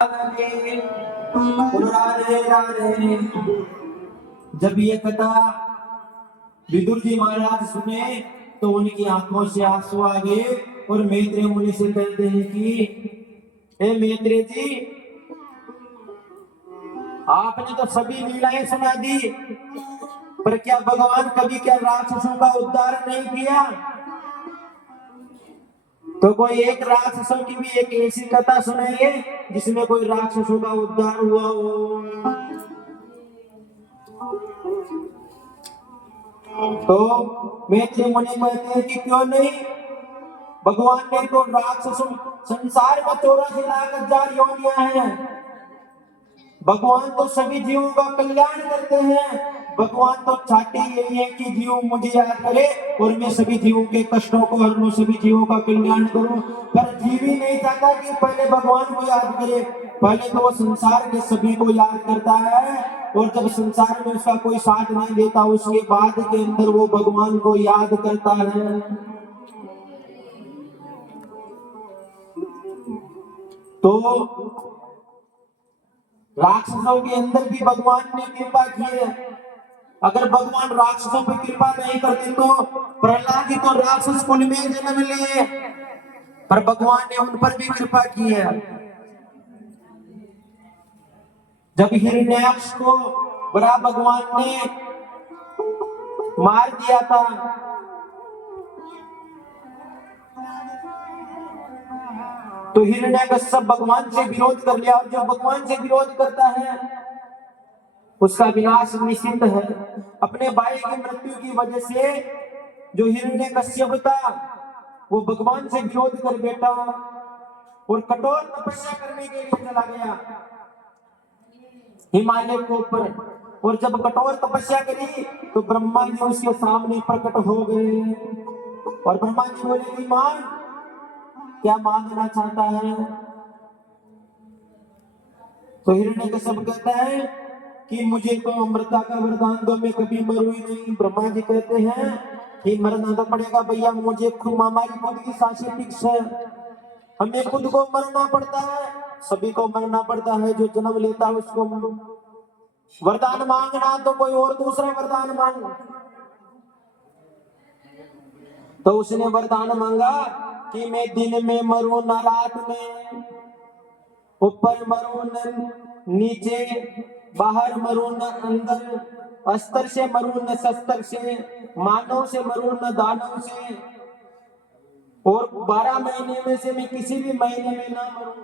राधे राधे। जब ये कथा विदुर जी महाराज सुने तो उनकी आंखों से आंसू आ गए और मैत्रेय मुनि से कहते हैं कि हे मैत्रेय जी, आपने तो सभी लीलाएं सुना दी, पर क्या भगवान कभी क्या राक्षसों का उद्धार नहीं किया? तो कोई एक राक्षसों की भी एक ऐसी कथा सुनाइए जिसमें कोई राक्षसों का उद्धार हुआ हो। तो मैत्रेय मुनि कहते हैं कि क्यों नहीं, भगवान ने तो राक्षसों संसार में 84,00,000 योनियां हैं। भगवान तो सभी जीवों का कल्याण करते हैं। भगवान तो चाहते यही है कि जीव मुझे याद करे और मैं सभी जीवों के कष्टों को हर लूं, सभी जीवों का कल्याण करूं। पर जीव ही नहीं चाहता कि पहले भगवान को याद करे। पहले तो वो संसार के सभी को याद करता है और जब संसार में उसका कोई साथ नहीं देता उसके बाद के अंदर वो भगवान को याद करता है। तो राक्षसों के अंदर भी भगवान ने कृपा की है। अगर भगवान राक्षसों पर कृपा नहीं करते तो प्रहलाद जी तो राक्षस कुल में जन्म लिए, पर भगवान ने उन पर भी कृपा की है। जब हिरण्याक्ष को बड़ा भगवान ने मार दिया था तो हिरण्याकश्यप भगवान से विरोध कर लिया, और जो भगवान से विरोध करता है उसका विनाश निश्चित है। अपने भाई की मृत्यु की वजह से जो हिरण्यकश्यप था वो भगवान से विरोध कर बैठा और कठोर तपस्या करने के लिए चला गया हिमालय के ऊपर। और जब कठोर तपस्या करी तो ब्रह्मा जी उसके सामने प्रकट हो गए और ब्रह्मा जी बोले कि मां क्या मांगना चाहता है? तो हिरण्यकश्यप कहता है कि मुझे तो अमृता का वरदान दो, मैं कभी मरूं ही नहीं। ब्रह्मा जी कहते हैं कि मरना तो पड़ेगा भैया, मुझे हमारी खुद की सांसें फिक्स है, हमें खुद को मरना पड़ता है, सभी को मरना पड़ता है। जो जन्म लेता है उसको वरदान मांगना तो कोई और दूसरा वरदान मांग। तो उसने वरदान मांगा कि मैं दिन में मरूं ना रात में, ऊपर मरूं न नीचे, बाहर मरूं न अंदर, अस्त्र से मरूं न शस्त्र से, मानव से मरूं न दानव से, और 12 महीने में से मैं किसी भी महीने में ना मरूं।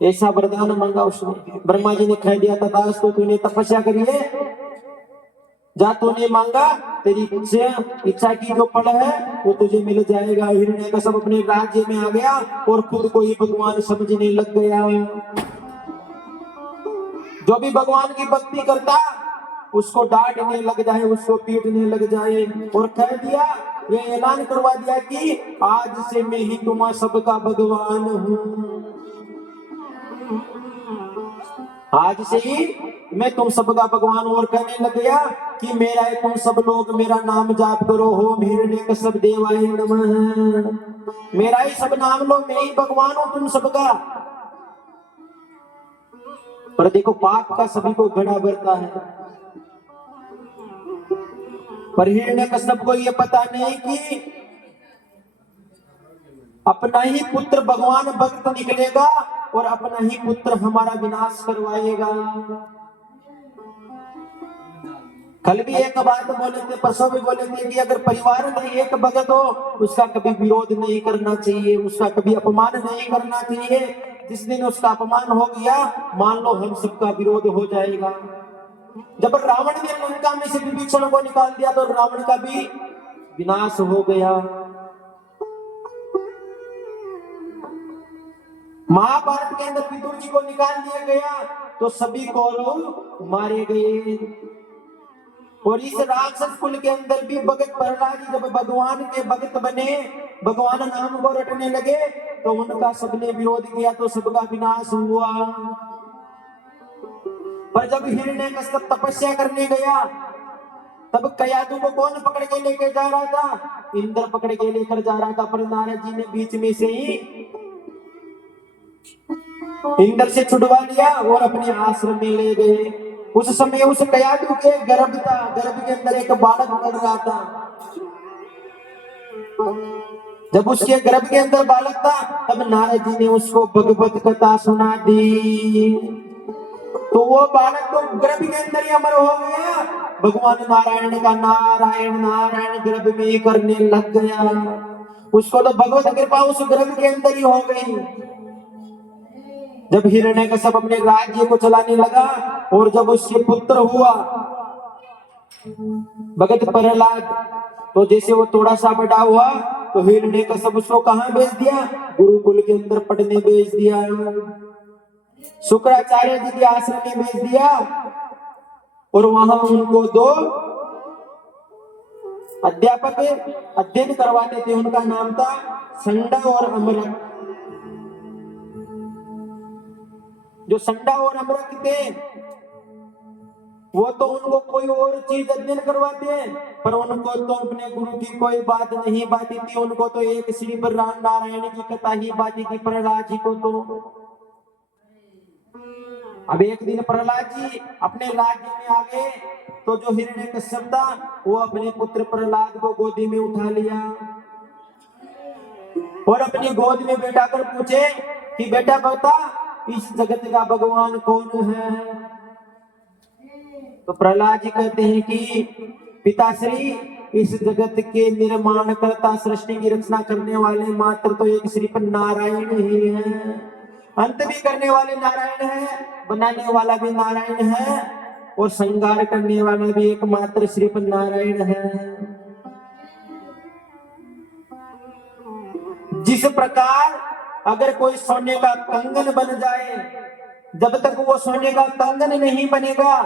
ऐसा वरदान मांगा उसने। ब्रह्मा जी ने कह दिया था दास तो तूने तपस्या करी है, जा तूने मांगा, तेरी इच्छा की जो फल है वो तुझे मिल जाएगा। हिरण्यकश्यप अपने राज्य में आ गया और खुद को ही भगवान समझने लग गया। जो भी भगवान की भक्ति करता उसको डांटने लग जाए, उसको पीटने लग जाए और कह दिया, ये ऐलान करवा दिया कि आज से मैं ही तुम्हारा सबका भगवान हूँ। आज से ही मैं तुम सबका भगवान। और कहने लग गया कि मेरा है तुम सब लोग मेरा नाम जाप करो, हो हिरण्यकश्यप देवाय नमः। मेरा ही सब नाम लो, मैं ही भगवान हूं तुम सबका। पर देखो पाप का सभी को घड़ा भरता है, पर हिरण्यकश्यप को ये पता नहीं कि अपना ही पुत्र भगवान भक्त निकलेगा और अपना ही पुत्र हमारा विनाश करवाएगा। कल भी एक बात बोले थे, परसों भी बोले थे कि अगर परिवार में एक भगत हो उसका कभी विरोध नहीं करना चाहिए, उसका कभी अपमान नहीं करना चाहिए। जिस दिन उसका अपमान हो गया मान लो हम सबका विरोध हो जाएगा। जब रावण ने लंका में से विभीषण को निकाल दिया तो रावण का भी विनाश हो गया। महाभारत के अंदर विदुर जी को निकाल दिया गया तो सभी कौरव मारे गए। और इस राक्षस कुल के अंदर भी भगत प्रहलाद जी जब भगवान के भगत बने, भगवान नाम को रटने लगे तो उनका सबने विरोध किया तो सबका विनाश हुआ। पर जब हिरण्यकश्यप तपस्या करने गया तब कयादू को कौन पकड़ के लेके जा रहा था? इंद्र पकड़ के लेकर जा रहा था। पर नारद जी ने बीच में से ही इंद्र से छुड़वा लिया और अपने आश्रम में ले गए। उस समय उस कयाधु के गर्भ था, गर्भ के अंदर एक बालक पड़ रहा था। जब उसके गर्भ के अंदर बालक था तब नारद जी ने उसको भगवत कथा सुना दी, तो वो बालक तो गर्भ के अंदर ही अमर हो गया। भगवान नारायण का नारायण नारायण गर्भ में ही करने लग गया। उसको तो भगवत कृपा उस गर्भ के अंदर ही हो गई। जब हिरण्यकश्यप अपने राज्य को चलाने लगा और जब उसके पुत्र हुआ भगत प्रहलाद, तो जैसे वो थोड़ा सा बड़ा हुआ तो हिरण्यकश्यप उसको कहां भेज दिया? गुरुकुल के अंदर पढ़ने भेज दिया, शुक्राचार्य जी के आश्रम में भेज दिया। और वहां उनको 2 अध्यापक अध्ययन करवाते थे। उनका नाम था संडा और अमरक। जो संडा और अमरक थे वो तो उनको कोई और चीज अध्ययन करवाते हैं, पर उनको तो अपने गुरु की कोई बात नहीं बाती थी। उनको तो एक श्री राम नारायण की कथा ही बाती थी प्रहलाद जी को। तो अब एक दिन प्रहलाद जी अपने राज्य में आ गए, तो जो हिरण्यकश्यप था वो अपने पुत्र प्रहलाद को गोदी में उठा लिया और अपनी गोद में बैठा कर पूछे कि बेटा बता इस जगत का भगवान कौन है? तो प्रहलाद जी कहते हैं कि पिताश्री, इस जगत के निर्माण करता, सृष्टि की रचना करने वाले मात्र तो एक सिर्फ नारायण ही है। अंत भी करने वाले नारायण है, बनाने वाला भी नारायण है और संहार करने वाला भी एकमात्र सिर्फ नारायण है। जिस प्रकार अगर कोई सोने का कंगन बन जाए, जब तक वो सोने का कंगन नहीं बनेगा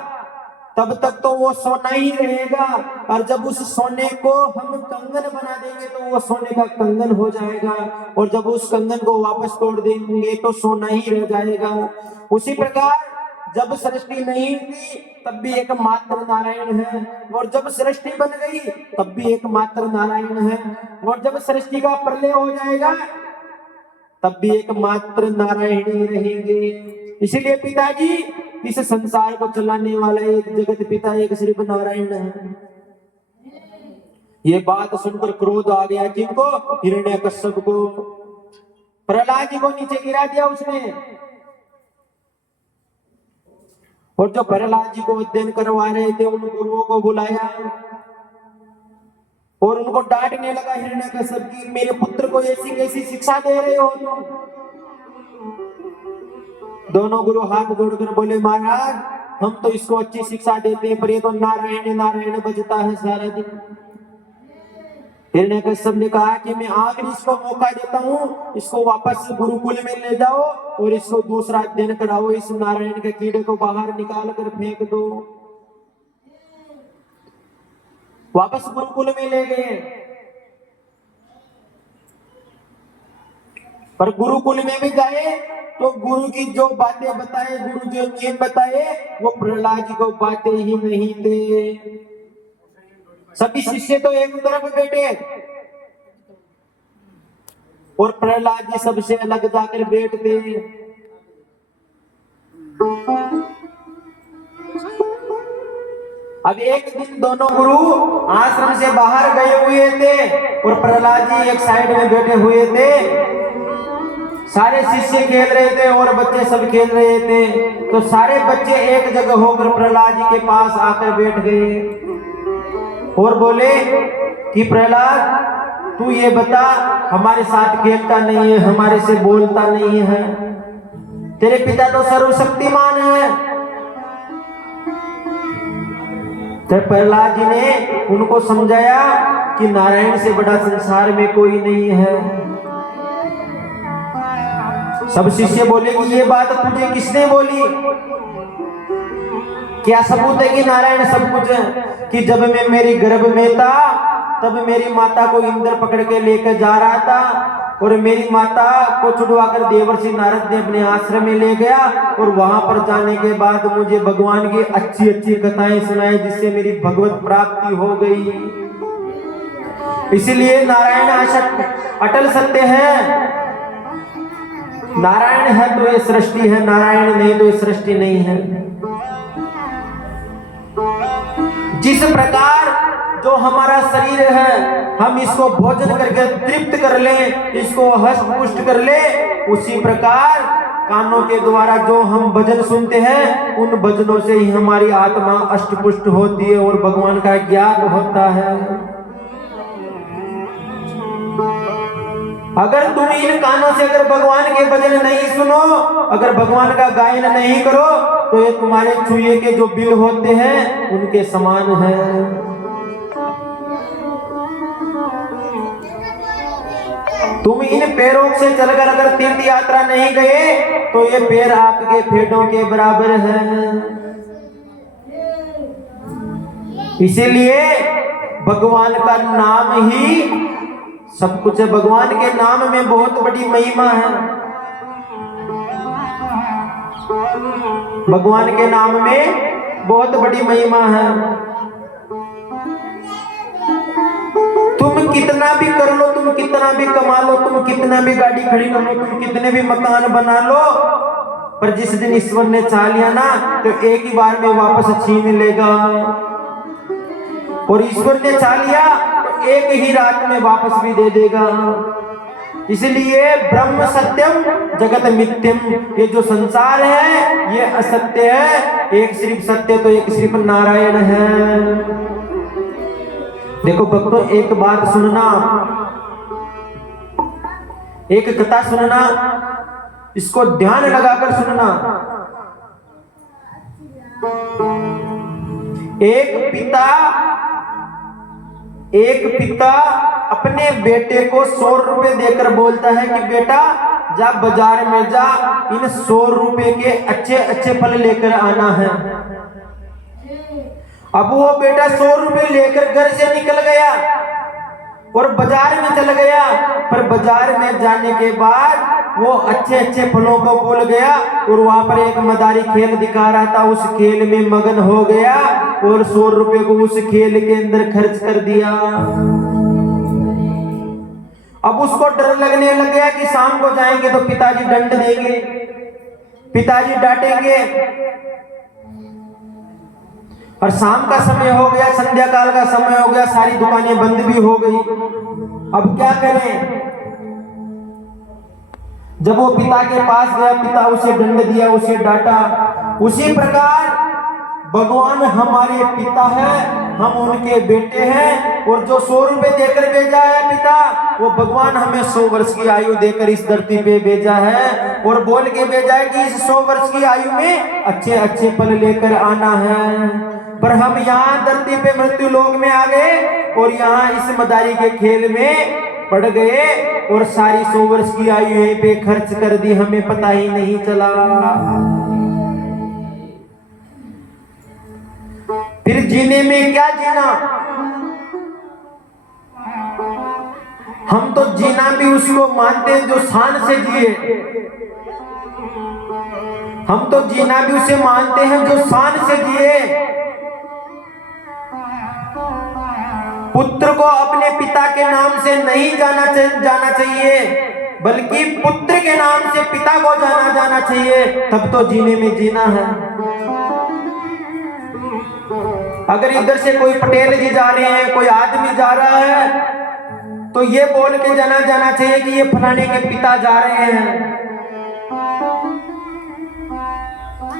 तब तक तो वो सोना ही रहेगा, और जब उस सोने को हम कंगन बना देंगे तो वो सोने का कंगन हो जाएगा, और जब उस कंगन को वापस तोड़ देंगे तो सोना ही रह जाएगा। उसी प्रकार जब सृष्टि नहीं थी तब भी एकमात्र नारायण है, और जब सृष्टि बन गई तब भी एकमात्र नारायण है, और जब सृष्टि का प्रलय हो जाएगा तब भी एकमात्र नारायण ही रहेंगे। इसीलिए पिताजी, इस संसार को चलाने वाला एक जगत पिता एक सिर्फ नारायण है। ये बात सुनकर क्रोध आ गया किनको? हिरण्यकश्यप को। प्रहलाद जी को नीचे गिरा दिया उसने, और जो प्रहलाद जी को अध्ययन करवा रहे थे उन गुरुओं को बुलाया और उनको डांटने लगा। हिरण्यकश्यप की, मेरे पुत्र को ऐसी कैसी शिक्षा दे रहे हो तुम? दोनों गुरु हाथ जोड़कर बोले, महाराज हम तो इसको अच्छी शिक्षा देते हैं, पर ये तो नारायण नारायण बजता है सारा दिन। हिरण्यकश्यप ने कहा कि मैं आखिरी इसको मौका देता हूँ, इसको वापस गुरुकुल में ले जाओ और इसको दूसरा अध्ययन कराओ, इस नारायण के कीड़े को बाहर निकाल कर फेंक दो। वापस गुरुकुल में ले गए, पर गुरुकुल में भी गए तो गुरु की जो बातें बताए, गुरु जो नियम बताए, वो प्रहलाद जी को बातें ही नहीं थे। सभी शिष्य तो एक तरफ बैठे और प्रहलाद जी सबसे अलग जाकर बैठते। अब एक दिन दोनों गुरु आश्रम से बाहर गए हुए थे और प्रहलाद जी एक साइड में बैठे हुए थे। सारे शिष्य खेल रहे थे और बच्चे सब खेल रहे थे, तो सारे बच्चे एक जगह होकर प्रहलाद जी के पास आकर बैठ गए और बोले कि प्रहलाद तू ये बता, हमारे साथ खेलता नहीं है, हमारे से बोलता नहीं है, तेरे पिता तो सर्वशक्तिमान है। तो प्रहलाद जी ने उनको समझाया कि नारायण से बड़ा संसार में कोई नहीं है। सब शिष्य बोले कि ये बात तुझे किसने बोली? क्या सबूत है कि नारायण सब कुछ है? कि जब मैं मेरी गर्भ में था तब मेरी माता को इंद्र पकड़ के लेकर जा रहा था और मेरी माता को छुड़वाकर देवर्षि नारद ने अपने आश्रम में ले गया, और वहां पर जाने के बाद मुझे भगवान की अच्छी अच्छी कथाएं सुनाई, जिससे मेरी भगवत प्राप्ति हो गई। इसलिए नारायण अटल सत्य है। नारायण है तो ये सृष्टि है, नारायण नहीं तो ये सृष्टि नहीं है। जिस प्रकार जो हमारा शरीर है हम इसको भोजन करके तृप्त कर लें, इसको हष्ट पुष्ट कर ले, उसी प्रकार कानों के द्वारा जो हम भजन सुनते हैं उन भजनों से ही हमारी आत्मा अष्टपुष्ट होती है और भगवान का ज्ञान होता है। अगर तुम इन कानों से अगर भगवान के भजन नहीं सुनो, अगर भगवान का गायन नहीं करो, तो ये तुम्हारे छुए के जो बिल होते हैं उनके समान है। तुम इन पैरों से चलकर अगर तीर्थ यात्रा नहीं गए तो ये पैर आपके फेटों के बराबर है। इसीलिए भगवान का नाम ही सब कुछ है। भगवान के नाम में बहुत बड़ी महिमा है। भगवान के नाम में बहुत बड़ी महिमा है। तुम कितना भी कर लो, तुम कितना भी कमा लो, तुम कितना भी गाड़ी खड़ी कर लो, तुम कितने भी मकान बना लो, पर जिस दिन ईश्वर ने चाह लिया ना तो एक ही बार में वापस छीन लेगा। और ईश्वर ने चाह लिया तो एक ही रात में वापस भी दे देगा। इसलिए ब्रह्म सत्यम जगत मिथ्यम, ये जो संसार है ये असत्य है, एक सिर्फ सत्य तो एक सिर्फ नारायण है। देखो भक्तों, एक बात सुनना, एक कथा सुनना, इसको ध्यान लगाकर सुनना। एक पिता अपने बेटे को 100 रुपए देकर बोलता है कि बेटा जा बाजार में जा, इन 100 रुपए के अच्छे अच्छे फल लेकर आना है। अब वो बेटा 100 रुपए लेकर घर से निकल गया और बाजार में चला गया, पर बाजार में जाने के बाद वो अच्छे अच्छे फलों को भूल गया और वहां पर एक मदारी खेल दिखा रहा था, उस खेल में मगन हो गया और 100 रुपए को उस खेल के अंदर खर्च कर दिया। अब उसको डर लगने लग गया कि शाम को जाएंगे तो पिताजी दंड देंगे, पिताजी डांटेंगे। और शाम का समय हो गया, संध्या काल का समय हो गया, सारी दुकानें बंद भी हो गई। अब क्या करें? जब वो पिता के पास गया, पिता उसे दंड दिया, उसे डांटा। उसी प्रकार भगवान हमारे पिता है, हम उनके बेटे हैं, और जो 100 रुपए देकर भेजा है पिता, वो भगवान हमें 100 वर्ष की आयु देकर इस धरती पे भेजा है और बोल के भेजा है कि इस 100 वर्ष की आयु में अच्छे अच्छे फल लेकर आना है। पर हम यहाँ धरती पे मृत्यु लोक में आ गए और यहाँ इस मदारी के खेल में पड़ गए और सारी 100 वर्ष की आयु यहीं पे खर्च कर दी, हमें पता ही नहीं चला। फिर जीने में क्या जीना? हम तो जीना भी उसको मानते हैं जो शान से जिए, हम तो जीना भी उसे मानते हैं जो शान से जिए। पुत्र को अपने पिता के नाम से नहीं जाना चाहिए, बल्कि पुत्र के नाम से पिता को जाना चाहिए, तब तो जीने में जीना है। अगर इधर से कोई पटेल जी जा रहे हैं, कोई आदमी जा रहा है, तो ये बोल के जाना चाहिए कि ये फलाने के पिता जा रहे हैं।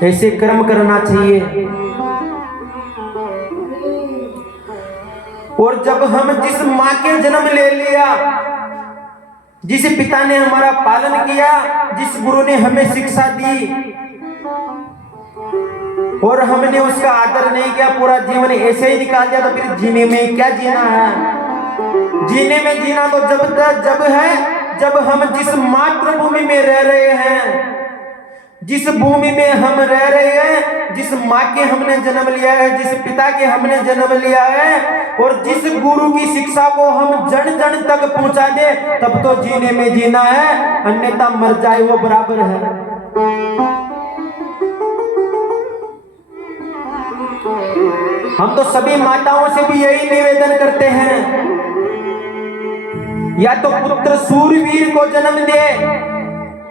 ऐसे कर्म करना चाहिए। और जब हम जिस माँ के जन्म ले लिया, जिस पिता ने हमारा पालन किया, जिस गुरु ने हमें शिक्षा दी, और हमने उसका आदर नहीं किया, पूरा जीवन ऐसे ही निकाल दिया, तो फिर जीने में क्या जीना है? जीने में जीना तो जब है जब हम जिस मातृभूमि में रह रहे हैं, जिस भूमि में हम रह रहे हैं, जिस माँ के हमने जन्म लिया है, जिस पिता के हमने जन्म लिया है, और जिस गुरु की शिक्षा को हम जन जन तक पहुंचा दे, तब तो जीने में जीना है, अन्यथा मर जाए वो बराबर है। हम तो सभी माताओं से भी यही निवेदन करते हैं, या तो पुत्र सूरवीर को जन्म दे,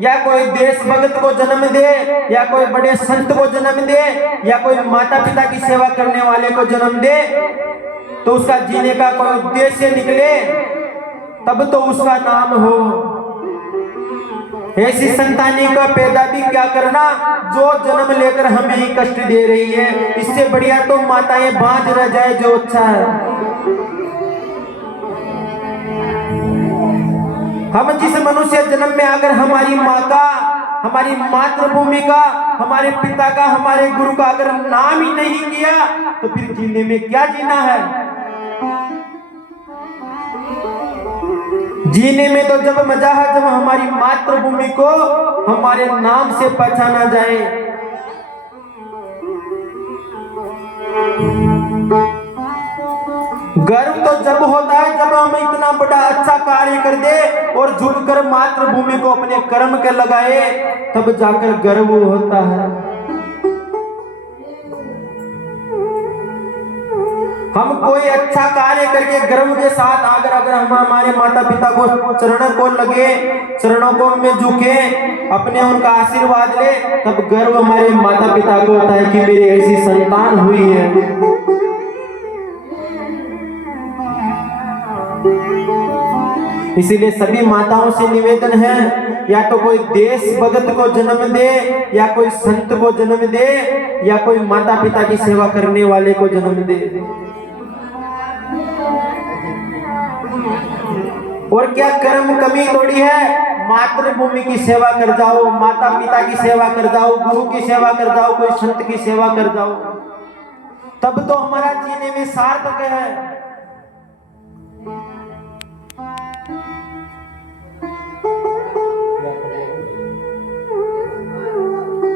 या कोई देश भगत को जन्म दे, या कोई बड़े संत को जन्म दे, या कोई माता पिता की सेवा करने वाले को जन्म दे, तो उसका जीने का कोई उद्देश्य निकले, तब तो उसका नाम हो। ऐसी संतानी का पैदा भी क्या करना जो जन्म लेकर हमें ही कष्ट दे रही है। इससे बढ़िया तो माताएं बांझ रह जाए जो अच्छा है। हम जिस मनुष्य जन्म में अगर हमारी माँ का, हमारी मातृभूमि का, हमारे पिता का, हमारे गुरु का अगर नाम ही नहीं किया, तो फिर जीने में क्या जीना है। जीने में तो जब मजा है जब हमारी मातृभूमि को हमारे नाम से पहचाना जाए। गर्व तो जब होता है जब हम इतना बड़ा अच्छा कार्य कर दे और झुककर मातृभूमि को अपने कर्म के लगाए, तब जाकर गर्व होता है। हम कोई अच्छा कार्य करके गर्व के साथ अगर हम हमारे माता पिता को चरणों को लगे, चरणों को में झुके, अपने उनका आशीर्वाद ले, तब गर्व हमारे माता पिता को होता है कि मेरी ऐसी संतान हुई है। इसीलिए सभी माताओं से निवेदन है, या तो कोई देश भगत को जन्म दे, या कोई संत को जन्म दे, या कोई माता पिता की सेवा करने वाले को जन्म दे। और क्या कर्म कमी थोड़ी है, मातृभूमि की सेवा कर जाओ, माता पिता की सेवा कर जाओ, गुरु की सेवा कर जाओ, कोई संत की सेवा कर जाओ, तब तो हमारा जीने में सार्थक है।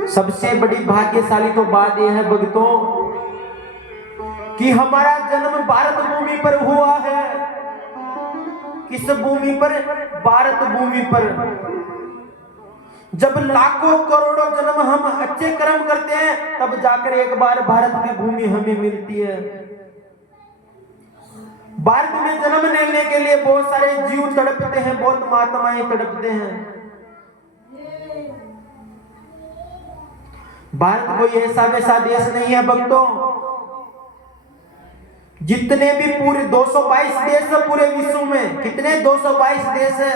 सबसे बड़ी भाग्यशाली तो बात यह है भक्तों कि हमारा जन्म भारत भूमि पर हुआ है। किस भूमि पर? भारत भूमि पर। जब लाखों करोड़ों जन्म हम अच्छे कर्म करते हैं, तब जाकर एक बार भारत की भूमि हमें मिलती है। भारत में जन्म लेने के लिए बहुत सारे जीव तड़पते हैं, बहुत महात्माएं तड़पते हैं। भारत कोई ऐसा वैसा देश नहीं है भक्तों। जितने भी पूरे 222 देश है पूरे विश्व में, कितने 222 देश है,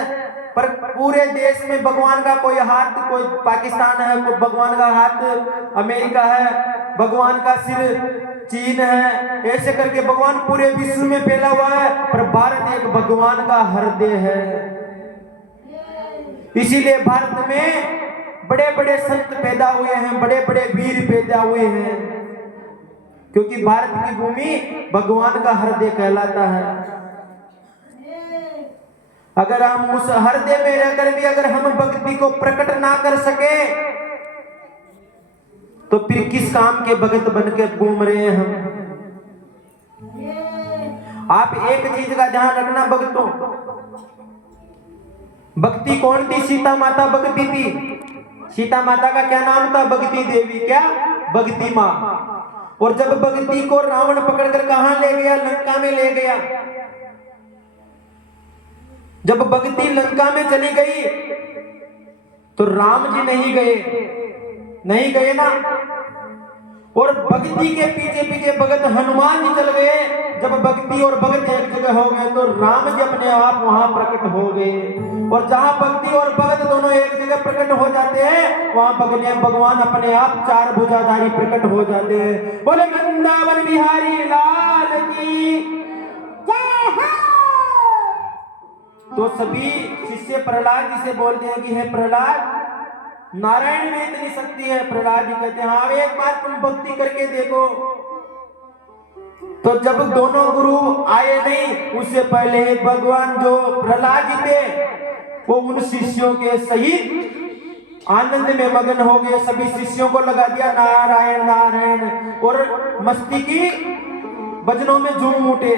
पर पूरे देश में भगवान का कोई हाथ, कोई पाकिस्तान है, कोई भगवान का हाथ अमेरिका है, भगवान का सिर चीन है, ऐसे करके भगवान पूरे विश्व में फैला हुआ है, पर भारत एक भगवान का हृदय है। इसीलिए भारत में बड़े बड़े संत पैदा हुए हैं, बड़े बड़े वीर पैदा हुए हैं, क्योंकि भारत की भूमि भगवान का हृदय कहलाता है। अगर हम उस हृदय में रहकर भी अगर हम भक्ति को प्रकट ना कर सके, तो फिर किस काम के भगत बनकर घूम रहे हैं हम। आप एक चीज का ध्यान रखना भक्तों, भक्ति कौन थी? सीता माता भक्ति थी। सीता माता का क्या नाम था? भक्ति देवी। क्या? भक्ति माँ। और जब भक्ति को रावण पकड़कर कहां ले गया? लंका में ले गया। जब भक्ति लंका में चली गई तो राम जी नहीं गए ना। और भक्ति के पीछे पीछे भगत हनुमान जी चल गए। जब भक्ति और भगत एक जगह हो गए तो राम जी अपने आप वहां प्रकट हो गए। और जहां भक्ति और भगत दोनों एक जगह प्रकट हो जाते हैं, वहां भगवान अपने आप चार भुजाधारी प्रकट हो जाते हैं। बोले वृंदावन बिहारी लाल की जय हो। तो सभी शिष्य प्रहलाद जी से बोलते हैं कि हे प्रहलाद, नारायण में इतनी शक्ति है। प्रहलाद जी कहते हैं हाँ, एक बार तुम भक्ति करके देखो। तो जब दोनों गुरु आए नहीं, उससे पहले ही भगवान जो प्रहलाद जी थे वो उन शिष्यों के सहित आनंद में मगन हो गए। सभी शिष्यों को लगा दिया नारायण नारायण, और मस्ती की भजनों में झूम उठे।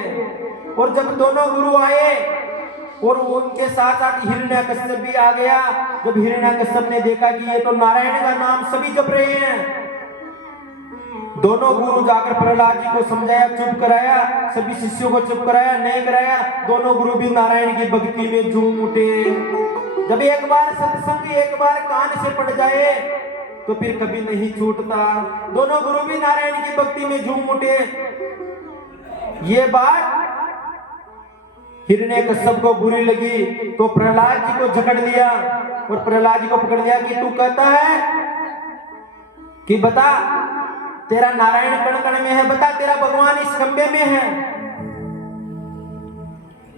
और जब दोनों गुरु आए और उनके साथ साथ हिरण्यकश्यप भी आ गया। जब हिरण्यकश्यप ने देखा कि ये तो नारायण का नाम सभी जप रहे हैं, दोनों गुरु जाकर प्रहलाद जी को समझाया, चुप कराया, सभी शिष्यों को चुप कराया, नहीं कराया। दोनों गुरु भी नारायण की भक्ति में झूम उठे। जब एक बार सत्संग एक बार कान से पड़ जाए तो फिर कभी नहीं छूटता। दोनों गुरु भी नारायण की भक्ति में झूम उठे। ये बात हिरण्यकश्यप को बुरी लगी तो प्रहलाद जी को जकड़ लिया और प्रहलाद जी को पकड़ लिया कि तू कहता है कि बता तेरा नारायण कण कण में है, बता तेरा भगवान इस खंबे में है।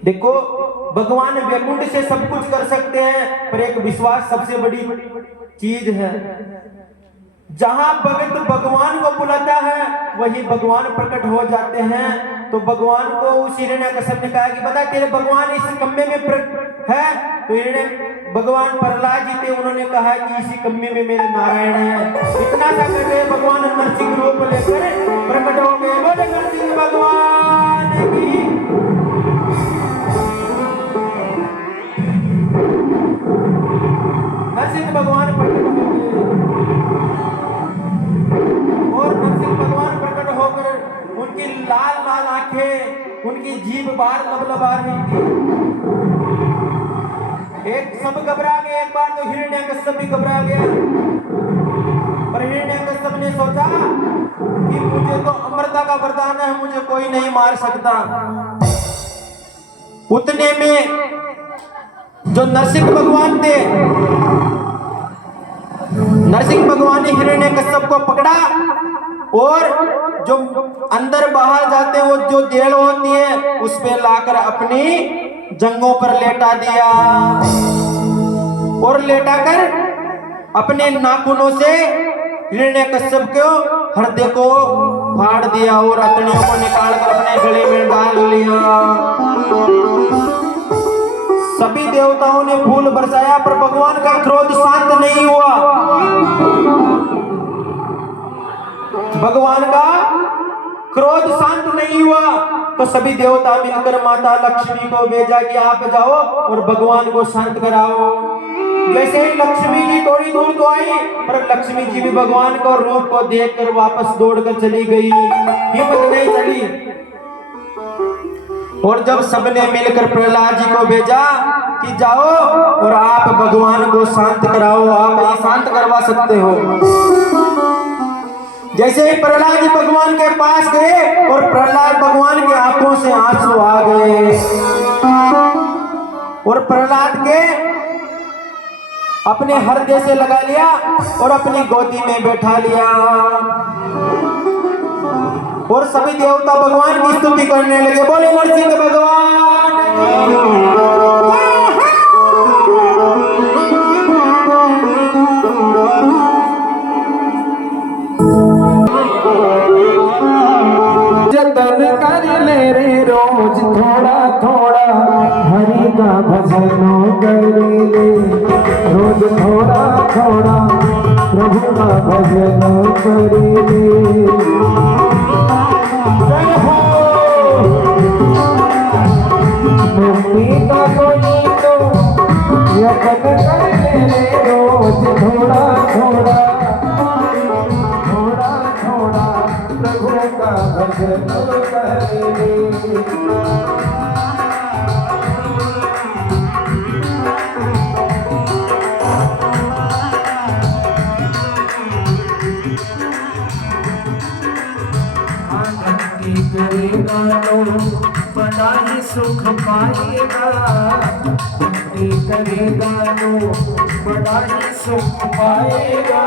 देखो भगवान वैकुंठ से सब कुछ कर सकते हैं पर एक विश्वास सबसे बड़ी चीज है। जहां भगत भगवान को बुलाता है वही भगवान प्रकट हो जाते हैं। तो भगवान को उस हिरण्यकश्यप ने कहा कि बता तेरे भगवान इस कम्बे में प्रकट है। तो हिरण्य भगवान प्रहलाद जी थे, उन्होंने कहा कि इसी कम्बे में मेरे नारायण है। इतना सा कर गए भगवान नरसिंह रूप लेकर प्रकट हो गए। बोले नरसिंह भगवान की। नरसिंह भगवान प्रकट हो गए और नरसिंह भगवान प्रकट होकर उनकी लाल लाल आंखें, उनकी जीभ बाहर लबलबा रही थी। एक सब घबरा गए। एक बार तो हिरण्यकश्यप भी घबरा गया। पर हिरण्यकश्यप ने सोचा कि मुझे तो अमरता का वरदान है, मुझे कोई नहीं मार सकता। उतने में जो नरसिंह भगवान थे, नरसिंह भगवान ने हिरण्यकश्यप को पकड़ा और जो अंदर बाहर जाते हैं वो जो देड़ होती है उस पे लाकर अपनी जंघों पर लेटा दिया और लेटाकर अपने नाखूनों से हिरण्यकश्यप के हृदय को फाड़ दिया और अतड़ियों को निकालकर अपने गले में डाल लिया। सभी देवताओं ने फूल बरसाया पर भगवान का क्रोध शांत नहीं हुआ। भगवान का क्रोध शांत नहीं हुआ तो सभी देवता मिलकर माता लक्ष्मी को भेजा कि आप जाओ और भगवान को शांत कराओ। जैसे ही लक्ष्मी जी थोड़ी दूर तो आई पर लक्ष्मी जी भी भगवान को रूप को देखकर वापस दौड़कर चली गई, हिम्मत नहीं चली। और जब सबने मिलकर प्रहलाद जी को भेजा कि जाओ और आप भगवान को शांत कराओ, आप ये शांत करवा सकते हो। जैसे ही प्रहलाद जी भगवान के पास गए और प्रहलाद भगवान की आंखों से आंसू आ गए और प्रहलाद के अपने हृदय से लगा लिया और अपनी गोदी में बैठा लिया और सभी देवता भगवान की स्तुति करने लगे। बोले नरसिंह भगवान। जतन कर मेरे रोज थोड़ा थोड़ा हरि का भजन कर ले, रोज थोड़ा थोड़ा प्रभु का भजन कर ले। मुक्ति का कोई तो यतन कर मेरे रोज थोड़ा थोड़ा थोड़ा थोड़ा प्रभु का भजन कर ले। करेगा तो बड़ा ही सुख पाएगा, भक्ति करेगा तो बड़ा ही सुख पाएगा।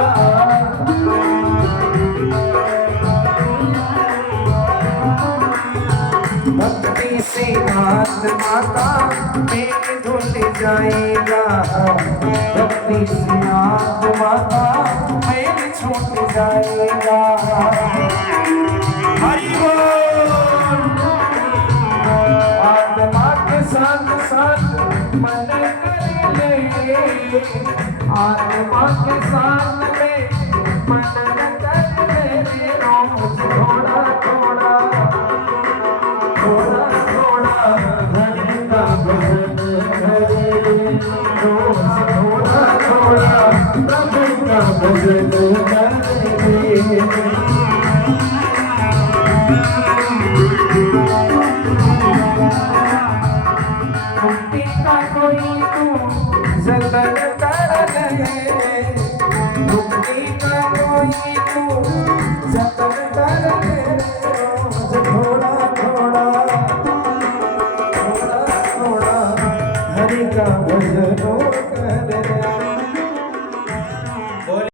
भक्ति से आत्मा का मेल धुल जाएगा, भक्ति से आत्मा का मेल छूट जाएगा। हरि बोल। आत्मा के साथ साथ मन कर ले, आत्मा के साथ में मन कर ले। रोज थोड़ा थोड़ा थोड़ा थोड़ा हरि का भजन करे, रोज थोड़ा थोड़ा प्रभु का भजन करे। मुक्ति का कोई तू जतन कोई तू जतन कर मेरे रोज थोड़ा थोड़ा थोड़ा थोड़ा हरि का भजन कर